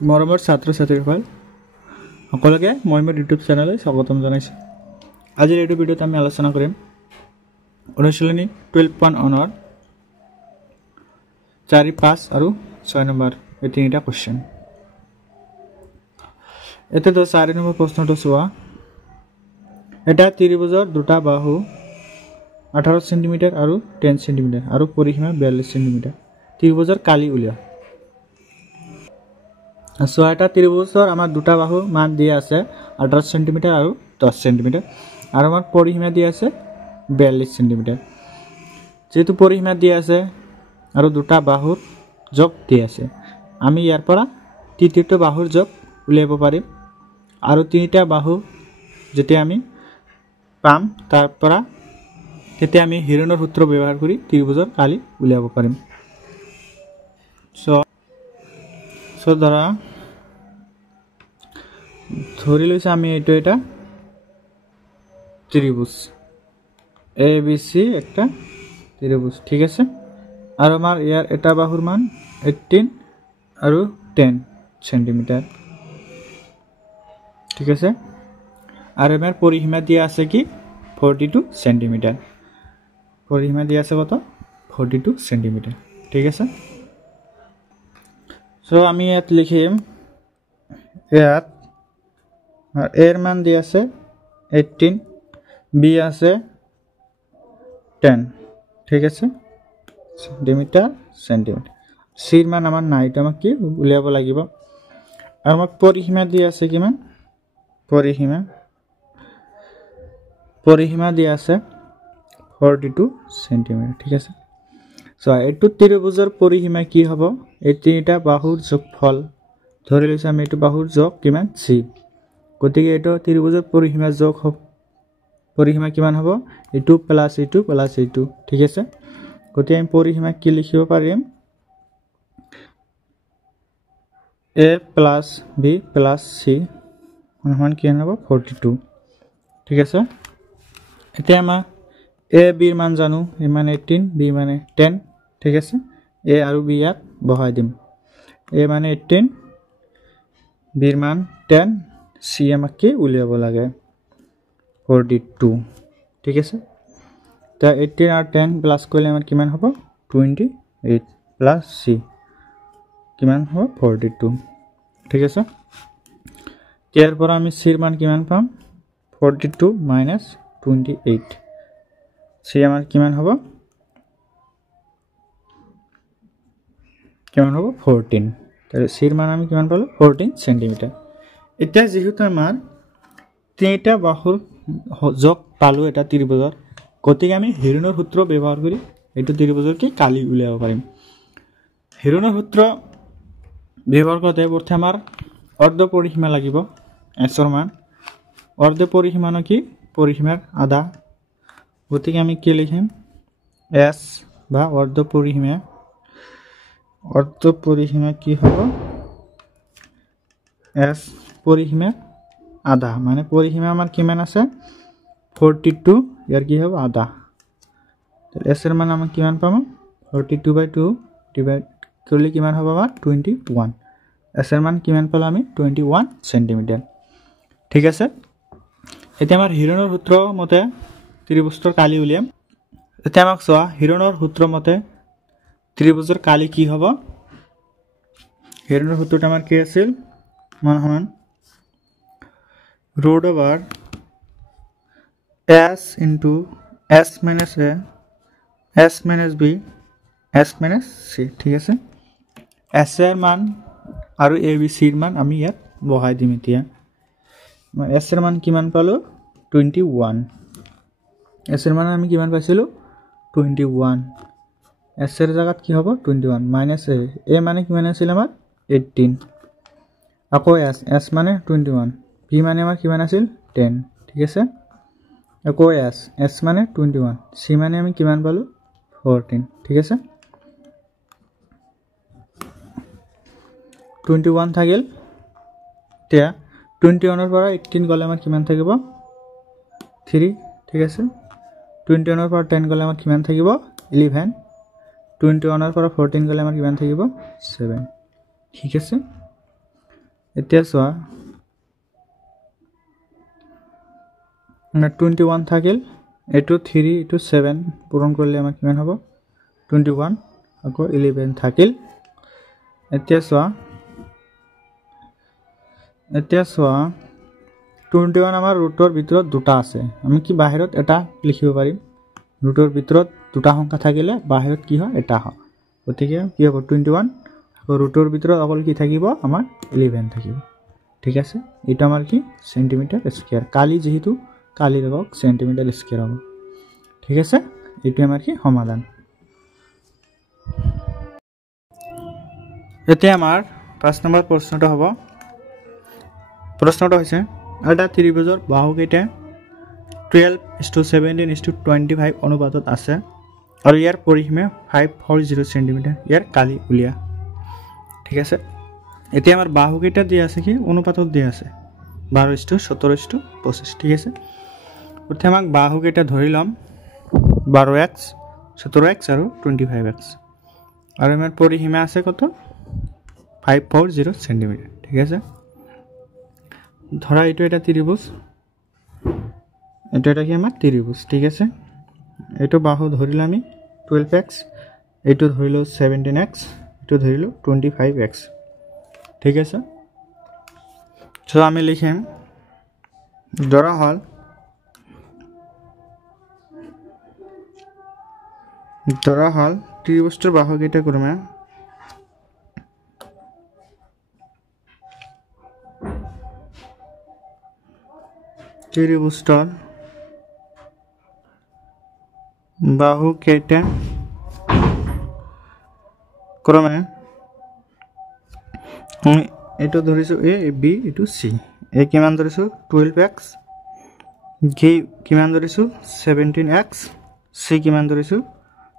মৰমৰ ছাত্ৰ ছাত্ৰীসকল সকলোকে মই মোৰ ইউটিউব চেনেললৈ স্বাগতম জনাইছোঁ। আজিৰ এইটো ভিডিঅ'ত আমি আলোচনা কৰিম অনুশীলনী 12.1 4, 5 আৰু 6 নম্বৰ এই তিনিটা কোৱেশ্চন। এতেতো 4 নম্বৰ প্ৰশ্নটো চোৱা। এটা ত্ৰিভুজৰ দুটা বাহু 18 সেন্টিমিটাৰ আৰু 10 সেন্টিমিটাৰ আৰু পৰিসীমা 42 সেন্টিমিটাৰ। ত্ৰিভুজৰ কালি উলিওৱা। সো এটা ত্ৰিভুজৰ আমাৰ দুটা বাহু মান দিয়া আছে 18 সেন্টিমিটাৰ আৰু 10 সেন্টিমিটাৰ আৰু আমাৰ পৰিসীমা দিয়া আছে 42 সেন্টিমিটাৰ। যেহেতু পৰিসীমা দিয়া আছে আৰু দুটা বাহুৰ যোগ দিয়া আছে, আমি ইয়াৰ পৰা তৃতীয়টো বাহুৰ যোগ উলিয়াব পাৰিম আৰু তিনিটা বাহু যেতিয়া আমি পাম তাৰ পৰা তেতিয়া আমি হিৰণৰ সূত্ৰ ব্যৱহাৰ কৰি ত্ৰিভুজৰ কালি উলিয়াব পাৰিম। সো ধৰি লৈছে আমি এইটো এটা ত্ৰিভুজ এ বি সি একটা ত্ৰিভুজ, ঠিক আছে। আৰ আমাৰ ইয়াৰ এটা বাহুৰ মান 18 আৰু 10 সেন্টিমিটার, ঠিক আছে। আর আমার পরিসীমা দিয়া আছে কি 42 সেন্টিমিটার। পরিসীমা দিয়া আছে কত 42 সেন্টিমিটার, ঠিক আছে। সো আমি ইয়াত লিখিম ইয়াত এর মান দিয়ে আছে 18, বি আছে 10, ঠিক আছে, সেন্টিমিটার। সির মান আমার নাই, এটা আমাক কি উলিয়াব লাগিব। আর আমাক পরিসীমা দিয়ে আছে কিমান, পরিসীমা দিয়ে আছে 42 সেন্টিমিটার, ঠিক আছে। সো এইটো ত্ৰিভুজৰ পৰিসীমা কি হ'ব, এই তিনিটা বাহুৰ যোগফল ধৰি লৈছে আমি এইটো বাহুৰ যোগ কিমান সি, গতিকে এইটো ত্ৰিভুজৰ পৰিসীমা যোগ হ'ব, পৰিসীমা কিমান হ'ব এইটো প্লাস এইটো প্লাস এইটো, ঠিক আছে। গতিকে আমি পৰিসীমা কি লিখিব পাৰিম, এ প্লাস বি প্লাস সি সমান কি হ'ব 42, ঠিক আছে। এতিয়া আমাৰ এ বিৰ মান জানো, এ মানে 18, বি মানে 10, ঠিক আছে। এ আৰু বি ইয়াত বহাই দিম, এ মানে 18, বিৰ মান 10, সি আমাক কি উলিয়াব লাগে 42, ঠিক আছে। তা 18 আৰু 10 প্লাস কৰিলে আমাৰ কিমান হ'ব 28 প্লাস সি কিমান হ'ব 42, ঠিক আছে। ইয়াৰ পৰা আমি সিৰ মান কিমান পাম 42 মাইনাস 28, সি আমাৰ কিমান হ'ব 14। তাহলে সির মান আমি কিমান পালো 14 সেন্টিমিটার। এটা যেহেতু আমার তিনিটা বাহুর যোগ পালো এটা ত্ৰিভুজৰ, গতিকে আমি হিৰণৰ সূত্ৰ ব্যৱহাৰ কৰি এইটো ত্ৰিভুজৰ কি কালি উলিয়াব পাৰিম। হিৰণৰ সূত্ৰ ব্যৱহাৰ কৰোঁতে প্ৰথমে আমাৰ অৰ্ধ পৰিসীমা লাগিব, এছৰ মান। অৰ্ধ পৰিসীমা কি পৰিসীমাৰ আধা, গতিকে আমি কি লিখিম এছ বা অৰ্ধ পৰিসীমা। অর্ধ পরিসীমা কি হব এস পরিসীমা আধা, মানে পরিসীমা আমার কিমান আছে 42, ইয়ার কি হবে আধা। তাহলে এস এর মান আমরা কিমান পাম 42/2 ডিভাইড করলে কিমান হবে আমার 21। এস এর মান কিমান পালো আমি 21 সেন্টিমিটার, ঠিক আছে। এতিয়া আমার হিৰণৰ সূত্ৰ মতে ত্ৰিভুজৰ কালি উলিয়াম। এতিয়া আমাক চোৱা হিৰণৰ সূত্ৰ মতে ত্ৰিভুজৰ কালি কি হ'ব। হিৰণৰ সূত্ৰটো আমাৰ কি আছিল মান সমান root over s into s minus a s minus b s minus c, ঠিক আছে। এছ এর মান আৰু এ বি সিৰ মান আমি ইয়াত বহাই দিম। এতিয়া এছ এর মান কিমান পালো 21, এছ এর মান আমি কিমান পাইছিলোঁ 21, এছ এর জায়গাত কি হ'ব 21 মাইনাস এ মানে কিমান আছিল আমাৰ 18, আকৌ এছ মানে 21, বি মানে আমাৰ কিমান আছিল 10, ঠিক আছে। আকৌ এছ মানে 21, সি মানে আমি কিমান পালো 14, ঠিক আছে। 21 থাকিল। এতিয়া 21 পৰা 18 গ'লে আমাৰ কিমান থাকিব 3, ঠিক আছে। 21 পৰা 10 গ'লে আমাৰ কিমান থাকিব 11, 21 পৰা 14 গ'লে আমাৰ কিমান থাকিব 7, ঠিক আছে। এতিয়া চোৱা 21 থাকিল এটো 3 এটো 7 পূৰণ কৰিলে আমাৰ কিমান হ'ব 21 আকৌ 11 থাকিল এতিয়া চোৱা 21 আমাৰ ৰুটৰ ভিতৰত দুটা আছে আমি কি বাহিৰত এটা লিখিব পাৰিম ৰুটৰ ভিতৰত দুটা সংখ্যা থাকিলে বাহিৰত কি হয় এটা হয় গতিকে কি হ'ব 21 আকৌ ৰুটৰ ভিতৰত অকল কি থাকিব আমাৰ 11 থাকিব ঠিক আছে এটা আমাৰ কি সেন্টিমিটাৰ স্কয়াৰ কালি যেহেতু কালি লগক সেন্টিমিটাৰ স্কয়াৰ হ'ব ঠিক আছে এটো আমাৰ কি সমাধান এতিয়া আমাৰ 5 নম্বৰ প্ৰশ্নটো হ'ব প্ৰশ্নটো হৈছে এটা ত্ৰিভুজৰ বাহু কেইটা 12:17:25 অনুপাতত আছে আৰু ইয়াৰ পৰিসীমা 540 cm ইয়াৰ কালি উলিয়া ঠিক আছে এতিয়া আমাৰ বাহু কেইটা দিয়া আছে কি অনুপাতত দিয়া আছে 12:17:25 ঠিক আছে প্ৰথমে আমাক বাহু কেইটা ধৰি লম 12x 17x আৰু 25x আৰু আমাৰ পৰিসীমা আছে কত 540 cm ঠিক আছে ধৰা এটো এটা ত্ৰিভুজ এটা কি আমাৰ ত্ৰিভুজ ঠিক আছে এটো বাহু ধৰিলে আমি 12x এটো ধৰিলো 17x এটো ধৰিলো 25x ঠিক আছে সো আমি লিখিম ধৰা হল ত্ৰিভুজৰ বাহু কেইটা ক্ৰমে ত্ৰিভুজৰ বাহু কেইটা ক্ৰমে এটো ধৰিছো a b এটো c a কিমান ধৰিছো 12x g কিমান ধৰিছো 17x c কিমান ধৰিছো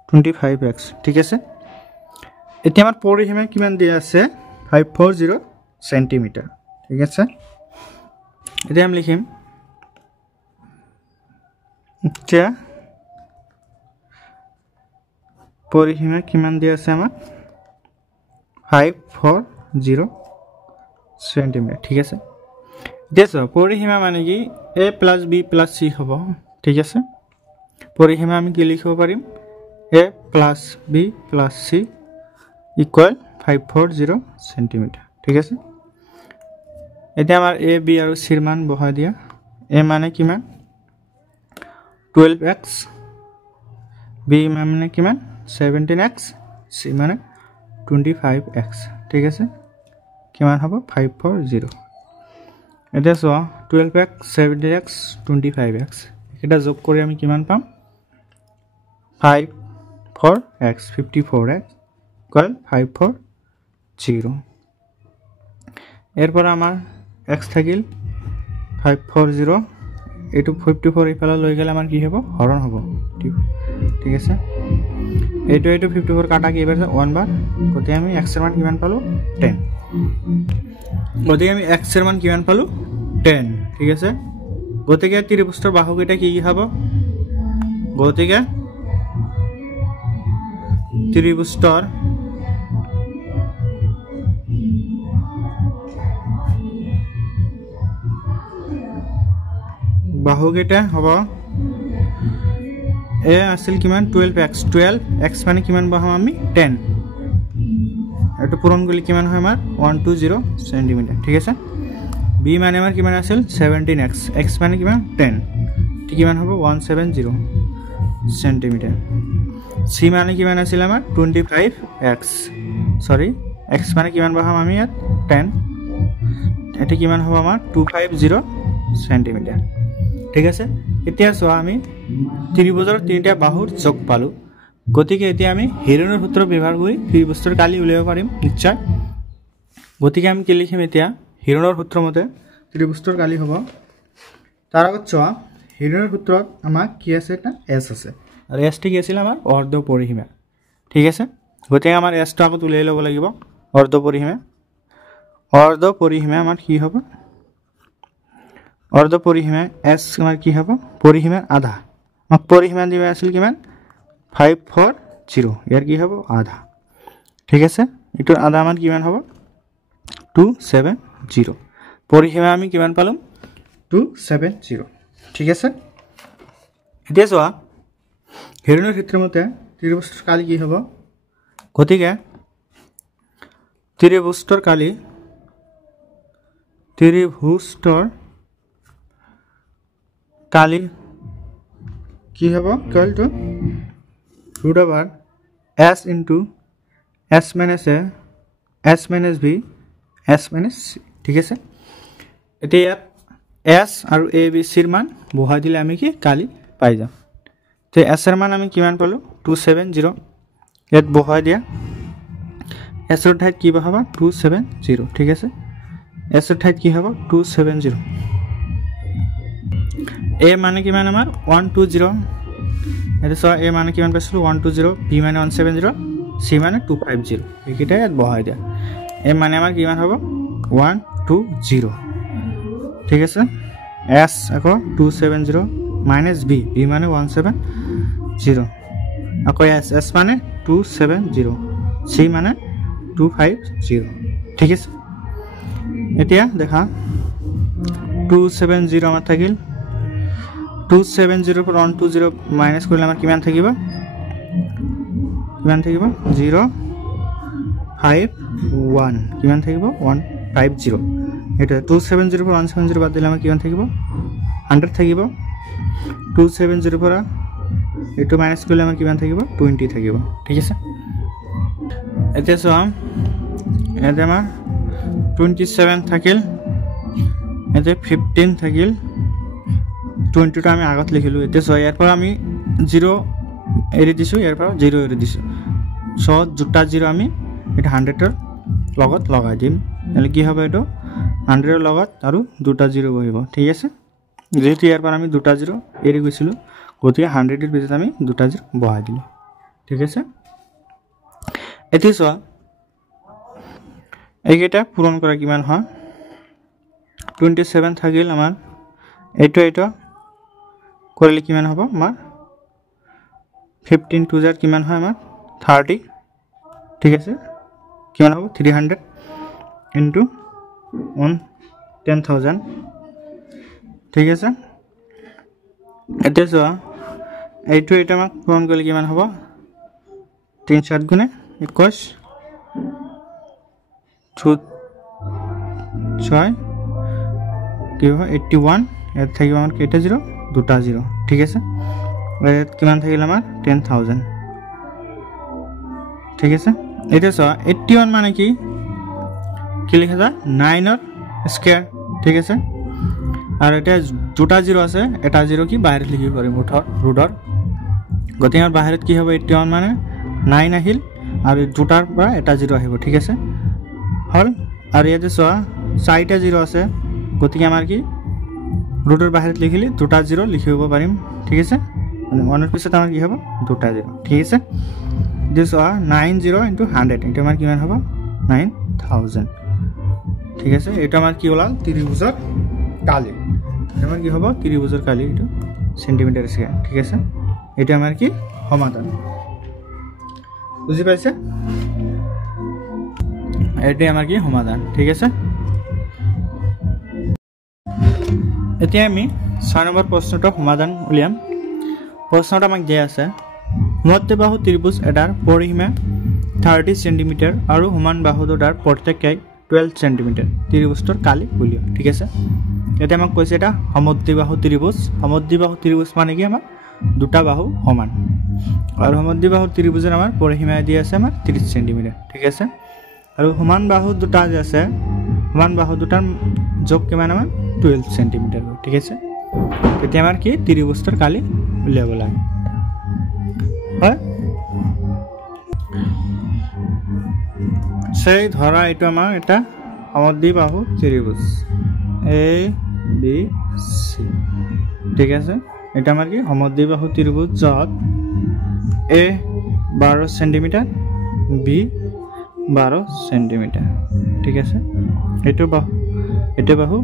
25x ঠিক আছে এতিয়া আমাৰ পৰিসীমা কিমান দিয়া আছে 540 cm ঠিক আছে এতিয়া আমি লিখিম এতিয়া পৰিসীমা কিমান দিয়া আছে আমাৰ 540 cm ঠিক আছে দেখো পৰিসীমা মানে কি a + b + c হ'ব ঠিক আছে পৰিসীমা আমি কি লিখিব পাৰিম a + b + c = 540 cm ঠিক আছে এতিয়া আমাৰ a b আৰু c ৰ মান বহাই দিয়া a মানে কিমান 12x b মানে কিমান 17x c মানে 25x ঠিক আছে কিমান হ'ব 540 এটা চোৱা 12x 17x 25x এটা যোগ কৰি আমি কিমান পাম 54x 54x = 540 এরপর আমার x থাকিল 540 এটু 54 ইফালে লৈ গেলে আমার কি হবে হরণ হবে ঠিক আছে এটু 54 কাটা কি এবাৰ 1 বার গতে আমি x এর মান কিমান পালো 10 গতে আমি x এর মান কিমান পালো 10 ঠিক আছে গতিকে ত্ৰিভুজৰ বাহু কেইটা কি হ'ব গতিকে ত্ৰিভুজৰ বাহু কেইটা হ'ব এ আছিল কিমান 12x মানে কিমান বাহু আমি 10 এটো পূরণ করলে কিমান হয় আমার 120 cm ঠিক আছে b মানে আমার কিমান আছিল 17x x মানে কিমান 10 ঠিক কিমান হবে 170 cm c মানে কিমান আছিল আমার 25x সরি x মানে কিমান বাহু আমি ইয়াত 10 এটা কিমান হবে আমার 250 cm ঠিক আছে এতিয়া সো আমি ত্ৰিভুজৰ তিনটা বাহুৰ যোগ পালো গতিকে এতিয়া আমি হিৰণৰ সূত্ৰ ব্যৱহাৰ কৰি ত্ৰিভুজৰ কালি উলিয়াব পাৰিম নিশ্চয় গতিকে আমি কি লিখিম এতিয়া হিৰণৰ সূত্ৰ মতে ত্ৰিভুজৰ কালি হ'ব তাৰ আগত চোৱা হিৰণৰ সূত্ৰত আমাৰ কি আছে এটা s আছে আৰু s টি কি আছিল আমাৰ অৰ্ধ পৰিসীমা ঠিক আছে গতিকে আমাৰ s টো আগত উলিয়াই ল'ব লাগিব অৰ্ধ পৰিসীমা আমাৰ কি হ'ব অর্ধ পরিসীমা s আমার কি হবে পরিসীমার আধা আমাক পরিসীমা দিবে আছিল কিমান 540 ইয়ার কি হবে আধা ঠিক আছে এটার আধা মান কিমান হবে 270 0 পৰিসীমা আমি কিমান পালো 270 ঠিক আছে এতিয়া চোৱা হেৰণৰ ক্ষেত্ৰৰ মতে ত্ৰিভুজৰ কালি কি হ'ব গতিকে ত্ৰিভুজৰ কালি কি হ'ব equal to √s into s minus a s minus b s minus c ঠিক আছে এতিয়া ইয়াত s আৰু a b c ৰ মান বহাই দিলে আমি কি কালি পাই যাম তে s ৰ মান আমি কিমান পালো 270 ইয়াত বহাই দিয়া s ৰ ঠাইত কি বহাবা 270 ঠিক আছে s ৰ ঠাইত কি হ'ব 270 a মানে কিমান আমাৰ 120 এটা সো a মানে কিমান পাইছিলো 120 b মানে 170 c মানে 250 এইকেইটা ইয়াত বহাই দিয়া a মানে আমাৰ কিমান হ'ব 120 ঠিক আছে s আকৌ 270 minus b b মানে 170 আকৌ s মানে 270 c মানে 250 ঠিক আছে এতিয়া দেখা 270 আমাৰ থাকিল 270 পৰা 120 মাইনাস কৰিলে আমাৰ কিমান থাকিব 051 কিমান থাকিব 150 এটা 270 পৰা 170 বাদ দিলে আমাৰ কিমান থাকিব 100 থাকিব 270 পৰা এটো মাইনাস কৰিলে আমাৰ কিমান থাকিব 20 থাকিব ঠিক আছে এতিয়া চোৱা এটা আমাৰ 27 থাকিল এটা 15 থাকিল 20 টা আমি আগত লিখিলো এতিয়া সো ইয়াৰ পৰা আমি 0 এৰি দিছো ইয়াৰ পৰা 0 এৰি দিছো সো দুটা 0 আমি এটা 100 ৰ লগত লগাই দিম এলে কি হবে এটো 100 ৰ লগত আৰু দুটা 0 বহিব ঠিক আছে যেহেতু ইয়াৰ পৰা আমি দুটা 0 এৰি গৈছিলো গতিকে 100 ৰ পিছত আমি দুটা 0 বহাই দিলো ঠিক আছে এতি সো এইকেইটা পূৰণ কৰা কিমান হয় 27 থাকিল আমাৰ এইটো কৰিলে কিমান হ'ব আমাৰ 15 টু জাৰ কিমান হয় আমাৰ 30 ঠিক আছে কিমান হ'ব 300 into 10000 ঠিক আছে এতিয়া চোৱা এইটো আমাক পূৰণ কৰিলে কিমান হ'ব 3 7 গুণে 21 6 কি হ'ব 81 ইয়াত থাকিব আমাৰ কেইটা 0 দুটা 0 ঠিক আছে ইয়াত কিমান থাকিল আমাৰ 10000 ঠিক আছে এটা সো 81 মানে কি লিখা যায় 9 ৰ স্কয়ার ঠিক আছে আর এটা দুটা 0 আছে এটা 0 কি বাইরে লিখি পারি ৰুটৰ গতিকে আমাৰ বাহিৰত কি হ'ব 81 মানে 9 আহিল আৰু দুটাৰ পৰা এটা 0 আহিব ঠিক আছে হল আৰু ইয়াতে চোৱা 4টা 0 আছে গতিকে আমাৰ কি ৰুটৰ বাহিৰত লিখিলে দুটা 0 লিখিব পাৰিম ঠিক আছে মানে 1 ৰ পিছত আমাৰ কি হ'ব দুটা 0 ঠিক আছে দিস 90 into 100 এটা আমাৰ কিমান হ'ব 9000 ঠিক আছে এটা আমাৰ কি হলাল ত্ৰিভুজৰ কালি আমাৰ কি হ'ব ত্ৰিভুজৰ কালি এটা সেন্টিমিটাৰ স্কয়াৰ ঠিক আছে এটা আমাৰ কি সমাধান বুজি পাইছে এটা আমাৰ কি সমাধান ঠিক আছে এতিয়া আমি 6 নম্বৰ প্ৰশ্নটো সমাধান উলিয়াম প্ৰশ্নটো আমাক দিয়া আছে মধ্যবাহু ত্ৰিভুজ এটাৰ পৰিসীমা 30 cm আৰু সমান বাহু দুটাৰ প্ৰত্যেক 12 cm ত্ৰিভুজৰ কালি উলিয়াও ঠিক আছে এটা আমাক কৈছে এটা সমদ্বিবাহু ত্ৰিভুজ মানে কি আমাৰ দুটা বাহু সমান আৰু সমদ্বিবাহু ত্ৰিভুজৰ আমাৰ পৰিসীমা দিয়া আছে আমাৰ 30 cm ঠিক আছে আৰু সমান বাহু দুটা যে আছে সমান বাহু দুটাৰ যোগ কিমান আমাৰ 12 cm ঠিক আছে তেতিয়া আমাৰ কি ত্ৰিভুজৰ কালি উলিয়াব লাগে হয় সেই ধৰা এটা আমাৰ এটা সমদ্বিবাহু ত্ৰিভুজ A B C ঠিক আছে এটা আমাৰ কি সমদ্বিবাহু ত্ৰিভুজ যত A 12 cm B 12 cm ঠিক আছে এটা বাহু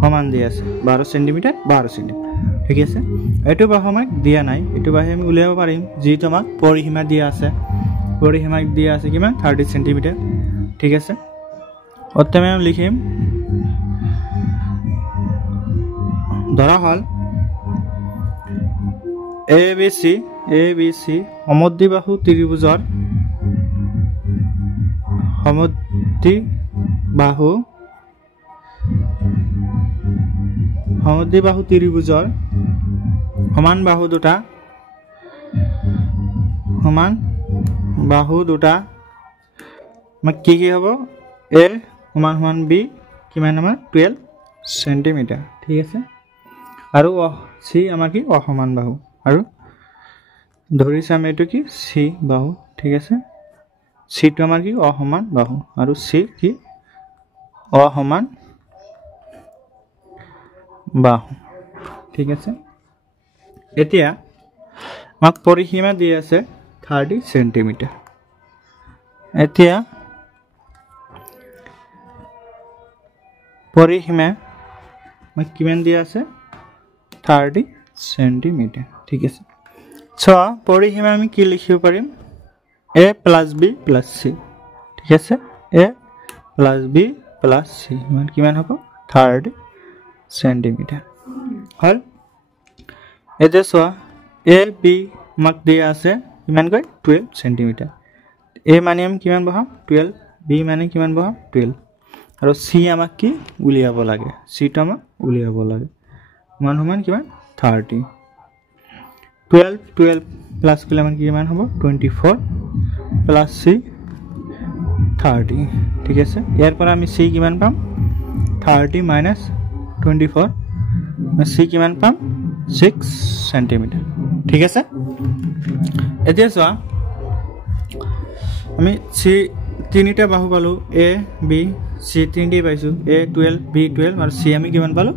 সমান দিয়া আছে 12 cm 12 cm ঠিক আছে এটো বাহু আমাক দিয়া নাই এটো বাহু আমি উলিয়াব পাৰিম যেটো আমাক পৰিসীমা দিয়া আছে কিমান 30 cm ঠিক আছে প্ৰথমে আমি লিখিম ধৰা হল ABC সমদ্বিবাহু ত্ৰিভুজৰ সমদ্বিবাহু ত্ৰিভুজৰ সমান বাহু দুটা কি হ'ব A সমান B কিমান আমাৰ 12 সেন্টিমিটাৰ ঠিক আছে আৰু C আমাৰ কি অসমান বাহু আৰু ধৰিছে আমি এটো কি C বাহু ঠিক আছে C টো আমাৰ কি অসমান বাহু আৰু C কি অসমান বাহু ঠিক আছে এতিয়া আমাক পৰিসীমা দি আছে 30 সেন্টিমিটাৰ এতিয়া পৰিসীমা আমাক কিমান দি আছে 30 সেন্টিমিটাৰ ঠিক আছে সো পৰিসীমা আমি কি লিখিব পাৰিম A plus B plus C ঠিক আছে A plus B plus C মানে কিমান হ'ব 30 সেন্টিমিটাৰ হল এতিয়া সো A B আমাক দিয়া আছে কিমান কয় 12 সেন্টিমিটাৰ A মানে আমি কিমান বহাম 12 B মানে কিমান বহাম 12 আৰু C আমাক কি উলিয়াব লাগে C টো আমাক উলিয়াব লাগে মান কিমান 30 12 প্লাস কৰিলে মান কিমান হ'ব 24 প্লাস C 30 ঠিক আছে ইয়াৰ পৰা আমি C কিমান পাম 30 minus 24 C কিমান পাম 6 সেন্টিমিটাৰ ঠিক আছে এতিয়া চোৱা আমি C তিনিটা বাহু পালো A B C তিনিটা পাইছো A 12 B 12 আৰু C আমি কিমান পালো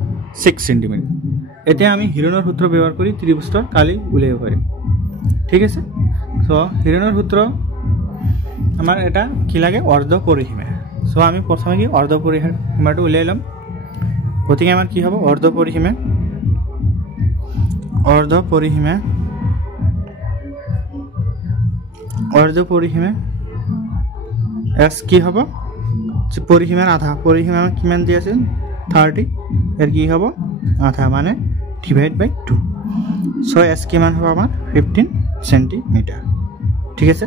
6 সেন্টিমিটাৰ এতিয়া আমি হিৰনৰ সূত্ৰ ব্যৱহাৰ কৰি ত্ৰিভুজৰ কালি উলিয়াব পাৰিম ঠিক আছে সো হিৰনৰ সূত্ৰ আমাৰ এটা কি লাগে অৰ্ধ পৰিসীমা সো আমি প্ৰথমে কি অৰ্ধ পৰিসীমাটো উলিয়াই লম গতিকে আমাৰ কি হ'ব অৰ্ধ পৰিসীমা S কি হ'ব পৰিসীমাৰ আধা পৰিসীমা কিমান দি আছিল 30 এর কি হ'ব আধা মানে ডিভাইড বাই 2 সো S কিমান হ'ব আমাৰ 15 সেন্টিমিটাৰ ঠিক আছে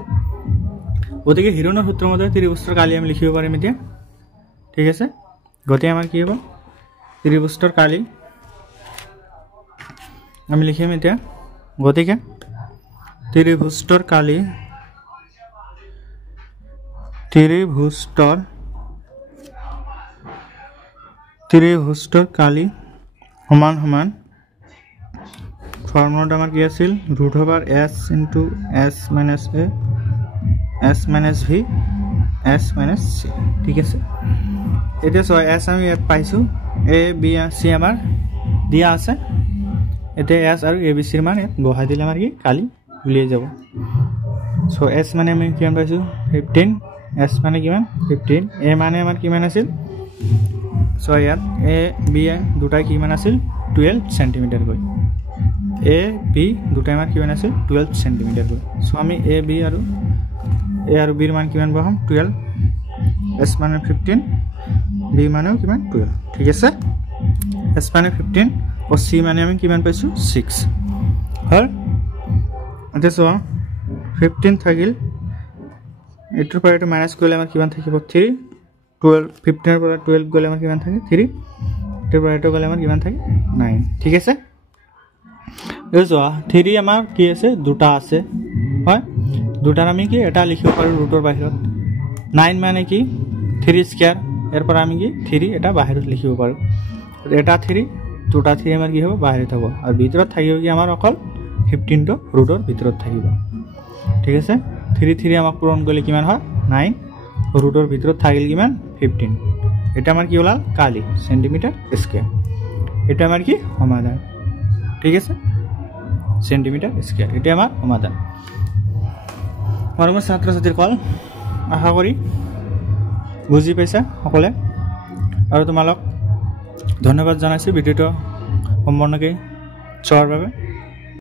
গতিকে হিৰনৰ সূত্ৰ মতে ত্ৰিভুজৰ কালি আমি লিখিব পাৰিম এতিয়া ঠিক আছে গতিকে আমাৰ কি হ'ব ত্ৰিভুজৰ কালি আমি লিখিম এতিয়া গতিকে ত্ৰিভুজৰ কালি সমান ফৰ্মুলাটো আমাৰ কি আছিল √s * s - a s - v s - c ঠিক আছে এতিয়া সো s আমি পাইছো a b c আমাৰ দিয়া আছে এতিয়া s আৰু a b c ৰ মান বহাই দিলে আমাৰ কি কালি উলিয়াই যাব সো s মানে আমি কিমান পাইছো 15 s মানে কিমান 15 a মানে আমাৰ কিমান আছিল সো ইয়াত a b দুটাই কিমান আছিল 12 সেন্টিমিটাৰ গৈ a b দুটাই আমাৰ কিমান আছিল 12 সেন্টিমিটাৰ গৈ সো আমি a b আৰু b ৰ মান কিমান বহাম 12 s মানে 15 b মানেও কিমান 12 ঠিক আছে s মানে 15 और c মানে আমি কিমান পাইছো 6 হল এতিয়া সো 15 থাকিল এটোৰ পৰা এটো মাইনাস কৰিলে আমাৰ কিমান থাকিব 3 12 15 এৰ পৰা 12 গলে আমাৰ কিমান থাকে 3 এটোৰ পৰা এটো গলে আমাৰ কিমান থাকে 9 ঠিক আছে এসো 3 আমাৰ কি আছে দুটা আছে হয় দুটাৰ আমি কি এটা লিখিব পাৰো ৰুটৰ বাহিৰত 9 মানে কি 3 স্কয়াৰ এৰ পৰা আমি কি 3 এটা বাহিৰত লিখিব পাৰো এটা 3 দুটা 3 আমাৰ কি হ'ব বাহিৰত হ'ব আৰু ভিতৰত থাকিব কি আমাৰ অকল 15 টো ৰুটৰ ভিতৰত থাকিব ঠিক আছে 3 3 আমাক পূৰণ কৰিলে কিমান হয় 9 ৰুটৰ ভিতৰত থাকিল কিমান 15 এটা আমাৰ কি হলাল কালি সেন্টিমিটাৰ স্কয়াৰ এটা আমাৰ কি সমাধান ঠিক আছে সেন্টিমিটাৰ স্কয়াৰ এটা আমাৰ সমাধান মৰমৰ ছাত্ৰ ছাত্ৰীৰ কল আশা কৰি বুজি পাইছা সকলে আৰু তোমালোক ধন্যবাদ জনাইছো ভিডিওটো সম্পূৰ্ণকৈ চোৱাৰ বাবে